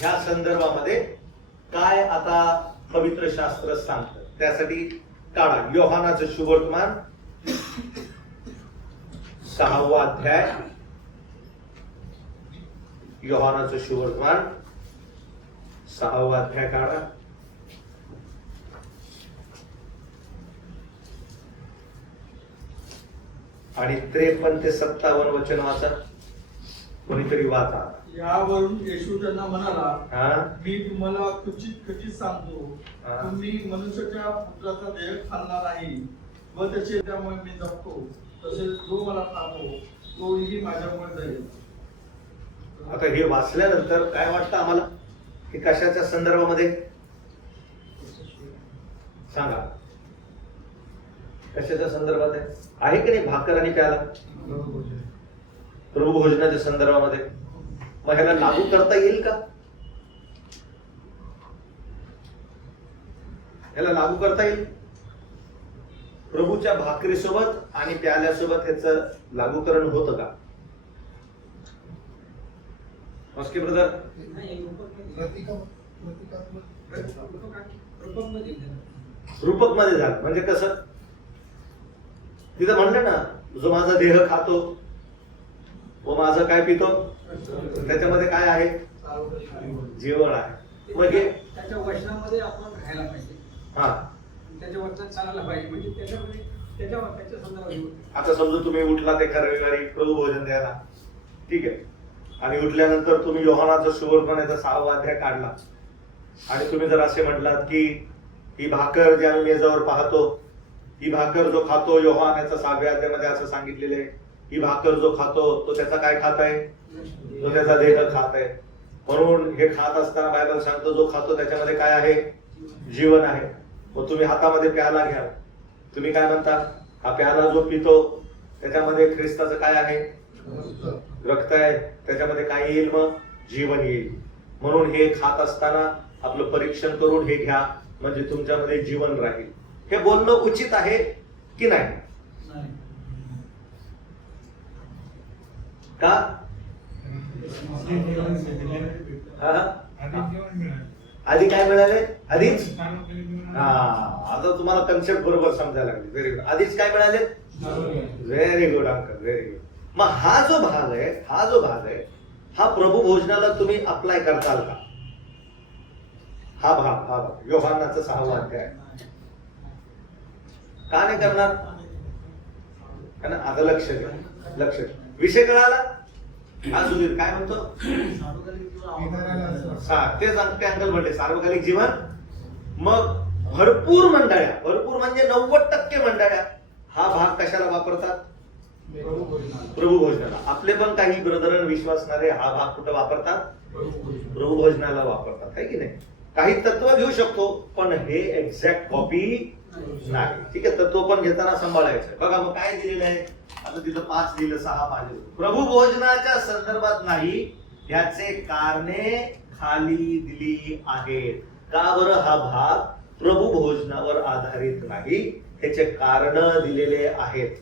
ह्या संदर्भामध्ये काय आता पवित्र शास्त्र सांगतं, त्यासाठी काढा योहानाचं शुभवर्तमान 6वा अध्याय. योहानाचं शुभवर्तमान 6वा अध्याय काढा. आणि 53 ते 57 वचन वाचा. कोणीतरी वाचा. यावरून येशू त्यांना म्हणाला, हा मी तुम्हाला खचित सांगतो, हा. तुम्ही मनुष्याच्या पुत्राचा देह खाल्ला नाही व त्याचे त्यामुळे मी जगतो, तसेच जो मला खातो तोही माझ्यामुळे जाईल. आता हे वाचल्यानंतर काय वाटतं आम्हाला, की कशाच्या संदर्भामध्ये सांगा? कशाच्या संदर्भात आहे की नाही? भाकर आणि प्याला प्रभू भोजनाच्या संदर्भामध्ये. मग ह्याला लागू करता येईल का? ह्याला लागू करता येईल? प्रभूच्या भाकरीसोबत आणि प्याल्यासोबत ह्याचं लागूकरण होतं का? मस्के ब्रदर, रूपक मध्ये झालं म्हणजे कसं? तिथं म्हणलं ना, जो माझा देह खातो व माझं काय पितो, त्याच्यामध्ये काय आहे? जीवन आहे. मग हे त्याच्या वचनामध्ये आपण राहायला पाहिजे, हा. त्याच्या वचनात चालायला पाहिजे, म्हणजे त्याच्यामध्ये त्याच्या संदर्भात. आता समजा तुम्ही उठलात एका रविवारी प्रभू भोजन द्यायला, ठीक आहे, आणि उठल्यानंतर तुम्ही योहानाचा सुवर्तमानाचा 6वा अध्याय काढला आणि तुम्ही जर असे म्हटलात की ही भाकर जी आम्ही मेजावर पाहतो, ही भाकर जो खातो, योहान याचा 6व्या अध्यायामध्ये असं सांगितलेलं आहे, ही भाकर जो खातो तो त्याचा काय खात आहे? तो त्याचा देह खात आहे. म्हणून हे खात असताना बायबल सांगतो जो खातो त्याच्यामध्ये काय आहे? जीवन आहे. मग तुम्ही हातामध्ये प्याला घ्या, तुम्ही काय म्हणता? हा प्याला जो पितो त्याच्यामध्ये ख्रिस्ताचं काय आहे? रक्त आहे. त्याच्यामध्ये काय येईल? मग जीवन येईल. म्हणून हे खात असताना आपलं परीक्षण करून हे घ्या, म्हणजे तुमच्यामध्ये जीवन राहील. हे बोलणं उचित आहे की नाही? का? आधी काय मिळाले? आधीच हा. आता तुम्हाला कन्सेप्ट बरोबर समजायला लागली. Very good. आधीच काय मिळाले? Very good uncle, very good. मग हा जो भाग आहे हा प्रभू भोजनाला तुम्ही अप्लाय करताल का? हा भाग योहानाचा 6वा अध्याय का नाही करणार? आता लक्ष द्या. विषय कळाला? हा सुधीर काय म्हणतो? तेच अंकल म्हणले सार्वकालिक जीवन. मग भरपूर म्हणजे 90% मंडळ्या हा भाग कशाला वापरतात? प्रभू भोजनाला. आपले पण काही ब्रदर विश्वासणारे हा भाग कुठं वापरतात? प्रभू भोजनाला वापरतात, आहे की नाही? काही तत्व घेऊ शकतो, पण हे एक्झॅक्ट कॉपी नाही. ठीक आहे, तत्व पण घेताना सांभाळायचं. बघा मग काय दिलेलं आहे आता तिथं 5 लिहिलं, 6 5 लिहिलं. प्रभू भोजनाच्या संदर्भात नाही, याचे कारणे खाली दिली आहेत. का बरं हा भाग प्रभू भोजनावर आधारित नाही? त्याचे कारण दिलेले आहेत.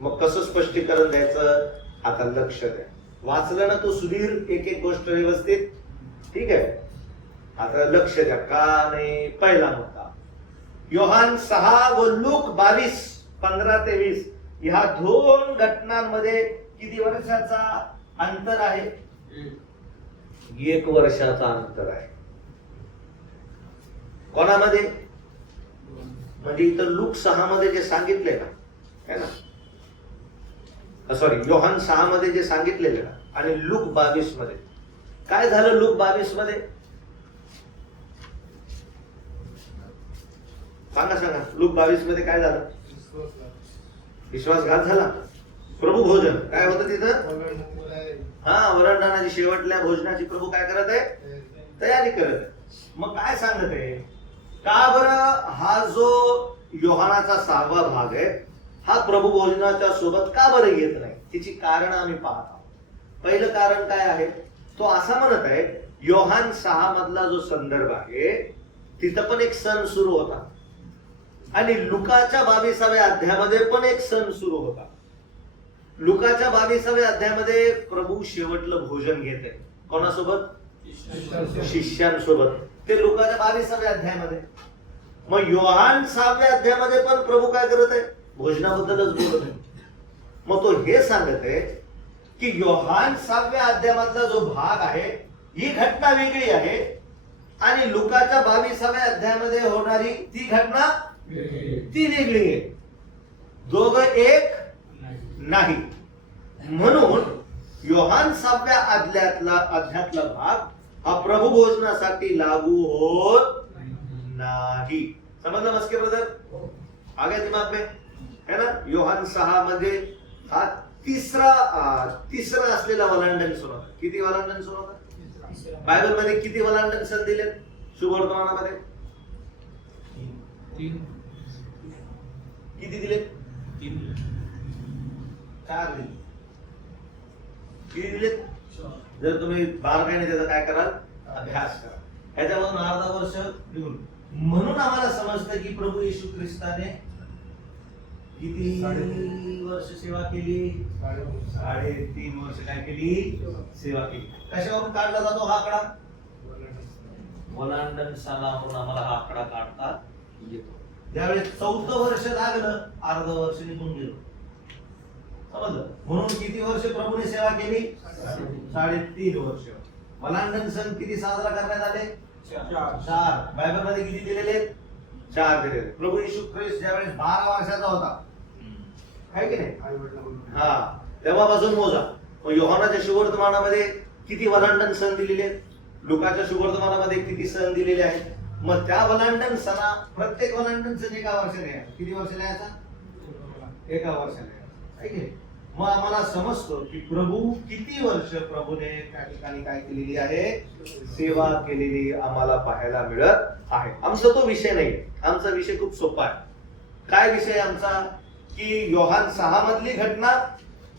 मग कसं स्पष्टीकरण द्यायचं? आता लक्ष द्या. वाचलं ना तो सुधीर एक गोष्ट व्यवस्थित? ठीक आहे, आता लक्ष द्या. का नाही? पहिला मुद्दा योहान 6 व लूक 22 15 ते 20 ह्या 2 घटनांमध्ये किती वर्षाचा अंतर आहे? 1 वर्षाचा अंतर आहे. कोणामध्ये? म्हणजे इथं लूक 6 मध्ये जे सांगितले ना, है ना, सॉरी योहान 6 मध्ये जे सांगितलेले ना आणि लूक 22 मध्ये काय झालं? लूक 22 मध्ये सांगा. लूक 22 मध्ये काय झालं? विश्वासघात झाला. प्रभू भोजन काय होतं तिथं? हा, वरदानाची शेवटल्या भोजनाची प्रभू काय करत आहे? तयारी करत आहे. मग काय सांगत आहे? का बरं हा जो योहानाचा 6वा भाग आहे हा प्रभू भोजनाच्या सोबत का बरं येत नाही? तिची कारण आम्ही पाहत आहोत. पहिलं कारण काय आहे? तो असा म्हणत आहे, योहान 6 मधला जो संदर्भ आहे तिथं पण एक सण सुरू होता आणि लुकाच्या 22व्या अध्यायामध्ये पण एक सण सुरू होता. लुकाच्या 22व्या अध्यायामध्ये प्रभू शेवटलं भोजन घेत आहे. कोणासोबत? शिष्यांसोबत. ते लुकाच्या 22व्या अध्यायामध्ये. मग योहान 6व्या अध्यायामध्ये पण प्रभू काय करत आहे? भोजनाबद्दलच बोलत आहे. मग तो हे सांगत आहे की योहान 6व्या अध्यायामधला जो भाग आहे ही घटना वेगळी आहे आणि लुकाच्या 22व्या अध्यायामध्ये होणारी ती घटना ती वेगळी आहे. दोघं एक नाही. म्हणून योहान 6व्या अध्यायातला भाग हा प्रभू भोजनासाठी लागू होत नाही. समजलं मस्के ब्रदर? आ गया दिमाग में है ना? योहान 6 मध्ये हा तिसरा असलेला वलांडन सण होता. किती वलांडन सण होता? बायबल मध्ये किती वलांडन सण दिले शुभवर्तमानामध्ये? किती दिले? 4 दिले. किती दिले? जर तुम्ही बारकाईने त्याचा काय कराल? अभ्यास करा. ह्याच्यामधून अर्धा वर्ष निघून. म्हणून आम्हाला समजतं की प्रभू येशू ख्रिस्ताने किती वर्ष सेवा केली? 3.5 वर्ष काय केली? सेवा केली. कशावरून काढला जातो हा आकडा? वलांडन सणावरून आम्हाला हा आकडा काढता येतो. ज्यावेळेस 14 वर्ष लागलं, अर्ध वर्ष निघून गेलो. समजलं? म्हणून किती वर्ष प्रभूने सेवा केली? 3.5 वर्ष. वलांडन सण किती साजरा करण्यात आले? 4. बायबल मध्ये किती दिलेले? 4 दिलेले. प्रभू येशू ख्रिस्त ज्यावेळेस 12 वर्षाचा होता, आहे की नाही? हा, तेव्हापासून मोजा. मग योहानाच्या शुभवर्तमानामध्ये किती वलांडन सण दिलेले आहेत? लुकाच्या शुभवर्तमानामध्ये किती सण दिलेले आहेत? मग त्या वलांडन सणा प्रत्येक वलांडन सण एका वर्षाने आहे. किती वर्षाने याचा? एका वर्षाने आहे की नाही? मग आम्हाला समजतो की प्रभू किती वर्ष प्रभूने त्या ठिकाणी काय केलेली आहे? सेवा केलेली आम्हाला पाहायला मिळत आहे. आमचा तो विषय नाही. आमचा विषय खूप सोपा आहे. काय विषय आमचा? की योहान 6 मधली घटना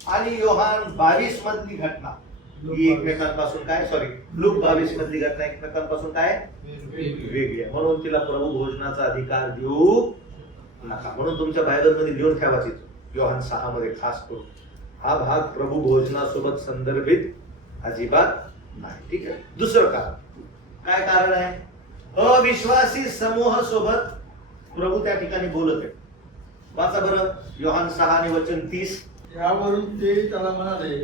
आणि योहान 22 मधली घटना ही एकमेकांपासून काय लूक 22 मधली घटना एकमेकांपासून काय वेगळी आहे. म्हणून तिला प्रभू भोजनाचा अधिकार देऊ नका. म्हणून तुमच्या बायबल मध्ये लिहून ठेवायची योहान 6 मध्ये खास करून हा भाग प्रभू भोजनासोबत संदर्भित अजिबात नाही. ठीक आहे. दुसरं कारण काय कारण आहे? अविश्वासी समूह सोबत प्रभू त्या ठिकाणी बोलत आहे. वाचा बरं योहान 6 आणि वचन 30. यावरून ते त्याला म्हणाले,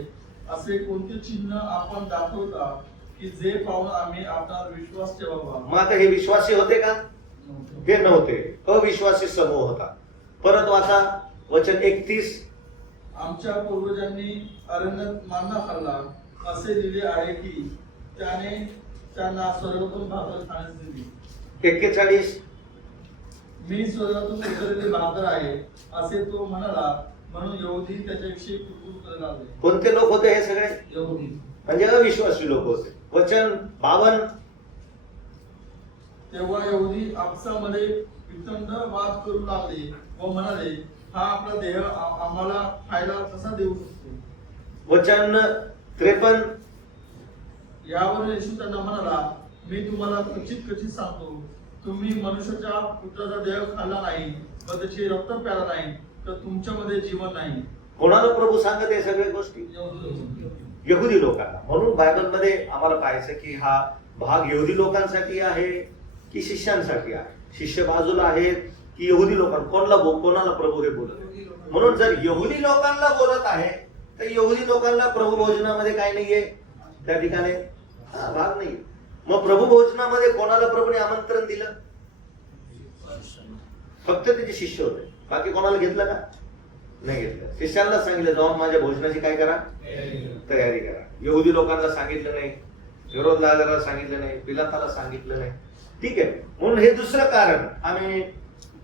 असे कोणते चिन्ह आपण दाखवता की जे पाहून आम्ही आपला विश्वास ठेवावा? मग आता हे विश्वासी होते का? हे नव्हते. अविश्वासी समूह होता. परत वाचा वचन 31. आमच्या पूर्वजांनी अरण्यात मान्ना खाल्ला, असे लिहिले आहे की त्याने त्यांना स्वर्गातून भाकर खाण्यास दिली. 41. मी स्वर्गातून उतरलेले भाकर आहे असे तो म्हणाला. म्हणून यहुदी त्याच्याविषयी कुरकुर करायला लागले. कोणते लोक होते हे सगळे? यहुदी म्हणजे अविश्वासी लोक होते. वचन 52. तेव्हा यहुदी आपसामध्ये वितंड वाद करू लागले व म्हणाले, हा आपला देह आम्हाला खायला कसा देऊ शकतो? वचन 53. यावर येशू त्यांना म्हणाला, मी तुम्हाला खचित सांगतो, तुम्ही मनुष्याच्या पुत्राचा देह खाल्ला नाही व त्याचे रक्त प्याला नाही तर तुमच्यामध्ये जीवन नाही. कोणाला प्रभू सांगत हे सगळ्या गोष्टी? यहुदी लोकांना. म्हणून बायबल मध्ये आम्हाला पाहायचं की हा भाग यहुदी लोकांसाठी आहे की शिष्यांसाठी आहे? शिष्य बाजूला आहेत की यहुदी लोकांना? कोणाला प्रभू हे बोलत? म्हणून जर यहुदी लोकांना बोलत आहे तर यहुदी लोकांना प्रभू भोजनामध्ये काय नाहीये त्या ठिकाणी? हा भाग नाही. मग प्रभू भोजनामध्ये कोणाला प्रभूने आमंत्रण दिलं? फक्त त्याचे शिष्य होते. बाकी कोणाला घेतलं का? नाही घेतलं. शिष्यांना सांगितलं जाऊन माझ्या भोजनाची काय करा? तयारी करा. यहुदी लोकांना सांगितलं नाही, हेरोदला सांगितलं नाही, पिलाताला सांगितलं नाही. ठीक आहे. म्हणून हे दुसरं कारण आम्ही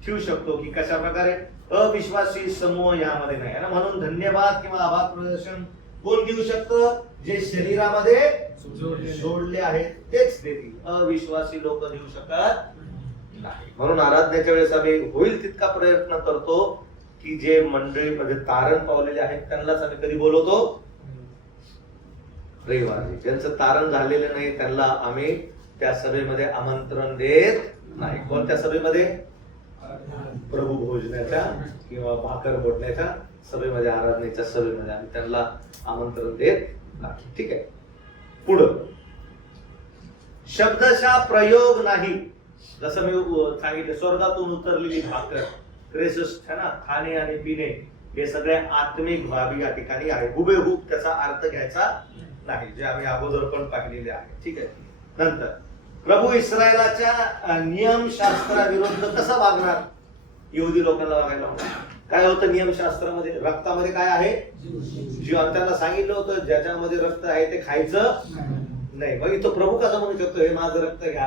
ठेवू शकतो की कशा प्रकारे अविश्वासी समूह यामध्ये नाही. म्हणून धन्यवाद किंवा आभार प्रदर्शन कोण देऊ शकतं? जे शरीरामध्ये जोडले आहेत तेच देतील. अविश्वासी लोक देऊ शकत नाही. म्हणून आराधनेच्या वेळेस आम्ही होईल तितका प्रयत्न करतो की जे मंडळी म्हणजे तारण पावलेले आहेत त्यांनाच आम्ही कधी बोलवतो? रविवारी. ज्यांचं तारण झालेलं नाही त्यांना आम्ही त्या सभेमध्ये आमंत्रण देत नाही. कोणत्या सभेमध्ये? प्रभू भोजनाच्या किंवा भाकर बोटण्याच्या सभेमध्ये, आराधनेच्या सभेमध्ये आम्ही त्यांना आमंत्रण देत नाही. ठीक आहे. पुढं शब्दशः प्रयोग नाही. जसं मी सांगितलं, स्वर्गातून उतरलेली भाकर, क्रेसस है ना, खाणे आणि पिणे हे सगळे आत्मिक बाबी या ठिकाणी आहे. हुबेहूब त्याचा अर्थ घ्यायचा नाही, जे आम्ही अगोदर पण पाहिलेले आहे. ठीक आहे. नंतर प्रभू इस्रायलाच्या नियमशास्त्राविरुद्ध कसं वागणार? यहुदी लोकांना वागायला काय होतं नियमशास्त्रामध्ये? रक्तामध्ये काय आहे? जीवन. त्यांना सांगितलं होतं ज्याच्यामध्ये रक्त आहे ते खायचं नाही. मग तो प्रभू कसा म्हणू शकतो हे माझं रक्त घ्या,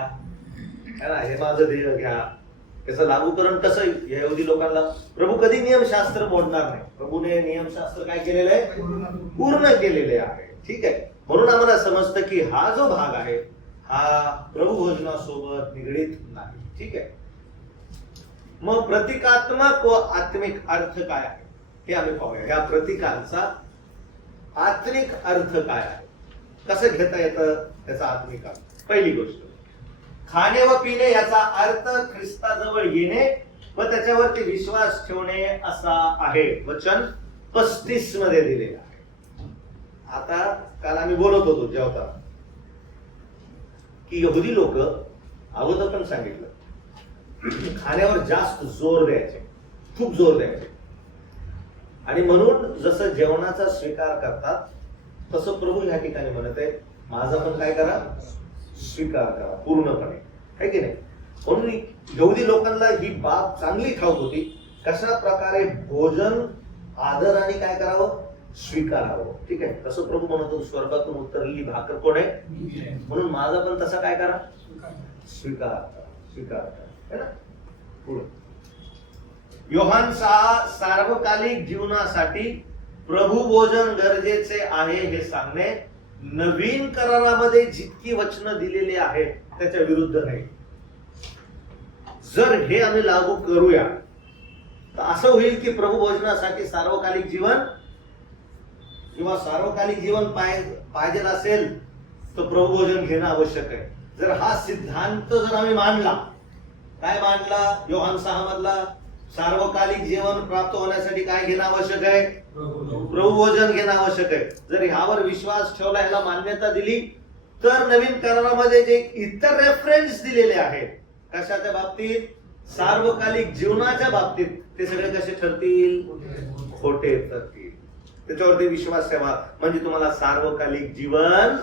है ना, हे माझं देह घ्या? त्याचं लागूकरण कसं यहुदी लोकांना? प्रभू कधी नियमशास्त्र मोडणार नाही. प्रभूने नियमशास्त्र काय केलेलं आहे? पूर्ण केलेले आहे. ठीक आहे. म्हणून आम्हाला समजतं की हा जो भाग आहे हा प्रभू भोजनासोबत निगडीत नाही. ठीक आहे. मग प्रतिकात्मक व आत्मिक अर्थ काय आहे हे आम्ही पाहूया. या प्रतीकांचा आत्मिक अर्थ काय आहे, कसं घेता येतं त्याचा आत्मिक अर्थ? पहिली गोष्ट, खाणे व पिणे याचा अर्थ ख्रिस्ताजवळ येणे व त्याच्यावरती विश्वास ठेवणे असा आहे. वचन 35 मध्ये दिलेलं आहे. आता काल आम्ही बोलत होतो जेवता की यहुदी लोक अगोदर पण सांगितलं खाण्यावर जास्त जोर द्यायचे, खूप जोर द्यायचे. आणि म्हणून जसं जेवणाचा स्वीकार करतात तसं प्रभू या ठिकाणी म्हणत आहे माझा पण काय करा? स्वीकार करा पूर्णपणे, है की नाही? म्हणून यहुदी लोकांना ही बाब चांगली ठाऊक होती कशा प्रकारे भोजन आदर आणि काय करावं? स्वीकारावं. ठीक आहे. तसं प्रभू म्हणतो स्वर्गातून उतरलेली भाकर कोण आहे? म्हणून माझा पण तसा काय करा? स्वीकार करा, स्वीकार करा, है ना? पुढे योहान 6 सार्वकालिक जीवनासाठी प्रभू भोजन गरजेचे आहे हे सांगणे नवीन करारामध्ये जितकी वचनं दिलेली आहेत त्याच्या विरुद्ध नाही. जर हे आम्ही लागू करूया तर असं होईल की प्रभू भोजनासाठी सार्वकालिक जीवन किंवा सार्वकालिक जीवन पाहिजे असेल तर प्रभू भोजन घेणं आवश्यक आहे. जर हा सिद्धांत जर आम्ही मांडला, काय मांडला? योहान 6 मधला सार्वकालिक जीवन प्राप्त होण्यासाठी काय घेणं आवश्यक आहे? प्रभू भोजन घेणं आवश्यक आहे. जर ह्यावर विश्वास ठेवला, ह्याला मान्यता दिली तर नवीन करारामध्ये जे इतर रेफरन्स दिलेले आहेत कशाच्या बाबतीत? सार्वकालिक जीवनाच्या बाबतीत, ते सगळे कसे ठरतील? खोटे ठरतील. त्याच्यावरती विश्वास ठेवा म्हणजे तुम्हाला सार्वकालिक जीवन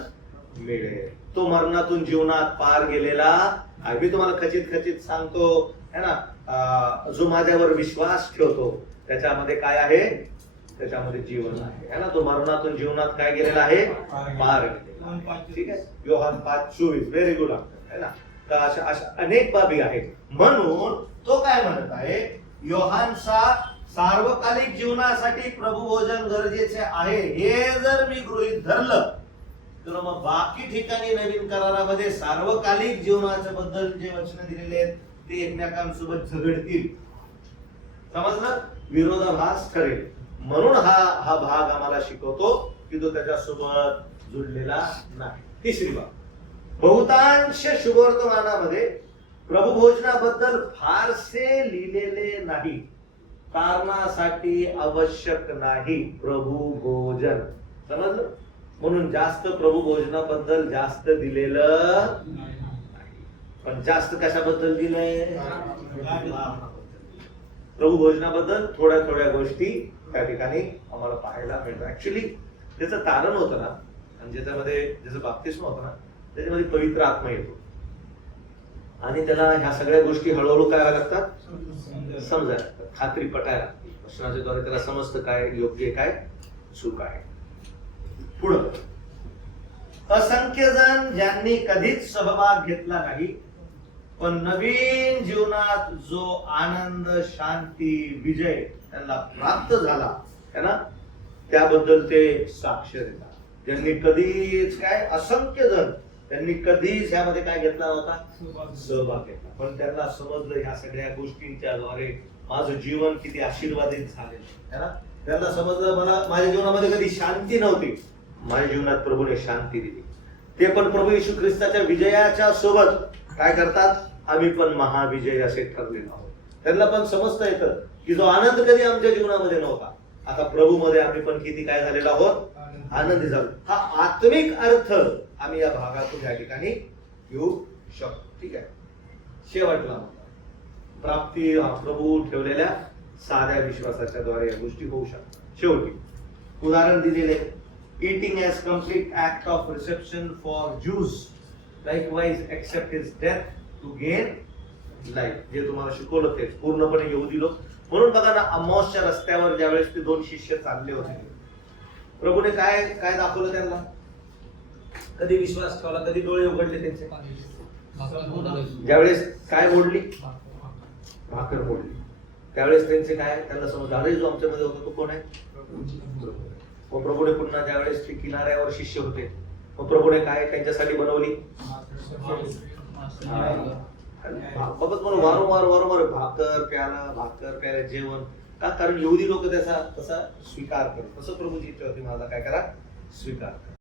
मिळेल. तो मरणातून जीवनात पार गेलेला आहे. मी तुम्हाला खचित सांगतो है ना, जो माझ्यावर विश्वास ठेवतो त्याच्यामध्ये काय आहे? त्याच्यामध्ये जीवन आहे, है ना. तो मरणातून जीवनात काय गेलेला आहे? पार गेलेला. ठीक आहे. योहान 5:24 व्हेरी गुड आहे ना. तर अशा अनेक बाबी आहेत. म्हणून तो काय म्हणत आहे? योहान 6 सार्वकालिक जीवनासाठी प्रभू भोजन गरजेचे आहे हे जर मी गृहीत धरलं तर मग बाकी ठिकाणी नवीन करारामध्ये सार्वकालिक जीवनाच्या बद्दल जे वचन दिलेले आहेत ते एकमेकांसोबत झगडतील. समजलं? विरोधाभास ठरेल. म्हणून हा भाग आम्हाला शिकवतो की तो त्याच्यासोबत जुळलेला नाही. तिसरी बाब, बहुतांश शुभवर्तमानामध्ये प्रभू भोजनाबद्दल फारसे लिहिलेले नाही. कारणासाठी आवश्यक नाही प्रभू भोजन. समजलं? म्हणून जास्त प्रभू भोजनाबद्दल जास्त दिलेलं नाही. पण जास्त कशाबद्दल दिलंय? प्रभू भोजनाबद्दल थोड्या थोड्या गोष्टी त्या ठिकाणी आम्हाला पाहायला मिळतात. ऍक्च्युली त्याचं तारण होतं ना, आणि ज्याच्यामध्ये जसं बाप्तिस्मा होतं ना त्याच्यामध्ये पवित्र आत्मा येतो आणि त्याला ह्या सगळ्या गोष्टी हळूहळू काय लागतात? समजायला, खात्री पटायला. वचनाच्याद्वारे त्याला समजतं काय योग्य काय चूक आहे. पुढं, असंख्य जण ज्यांनी कधीच सहभाग घेतला नाही पण नवीन जीवनात जो आनंद, शांती, विजय त्यांना प्राप्त झाला है ना, त्याबद्दल ते साक्ष देतात. ज्यांनी कधीच काय, असंख्य जण त्यांनी कधीच यामध्ये काय घेतला होता? सहभाग घेतला. पण त्यांना समजलं ह्या सगळ्या गोष्टींच्या द्वारे माझं जीवन किती आशीर्वादित झालेलं आहे ना. त्यांना समजलं मला माझ्या जीवनामध्ये कधी शांती नव्हती, माझ्या जीवनात प्रभूने शांती दिली. ते पण प्रभू येशू ख्रिस्ताच्या विजयाच्या सोबत काय करतात, आम्ही पण महाविजय असे ठरलेलो आहोत. त्यांना पण समजता येतं की जो आनंद कधी आमच्या जीवनामध्ये नव्हता, आता प्रभूमध्ये आम्ही पण किती काय झालेलो आहोत, आनंदी झालो. हा आत्मिक अर्थ आम्ही या भागातून या ठिकाणी घेऊ शकतो. ठीक आहे. शेवटला प्राप्ती प्रभू ठेवलेल्या साध्या विश्वासाच्या द्वारे या गोष्टी होऊ शकतात. शेवटी उदाहरण दिलेले, eating as complete act of reception for Jews, likewise accept his death to gain life. जे तुम्हाला शिकवलं तेच पूर्णपणे यहुदी लोक. म्हणून बघा ना, अमावस्या रस्त्यावर ज्यावेळेस ते 2 शिष्य चालले होते, प्रभूने काय काय दाखवलं त्यांना, कधी विश्वास ठेवला, कधी डोळे उघडले त्यांचे. ज्यावेळेस काय मोडली, भाकर मोडली, त्यावेळेस त्यांचे काय, त्यांना समजलं अरे जो आमच्यामध्ये होता तो कोण आहे. मग प्रभूने पुन्हा ज्यावेळेस ते किनाऱ्यावर शिष्य होते, मग प्रभूने काय त्यांच्यासाठी बनवली, बघत म्हणून वारंवार भाकर प्याला जेवण का, कारण एवढी लोक त्याचा तसा स्वीकार करतात. तसं प्रभूची इच्छा होती, माझा काय करा, स्वीकार करा.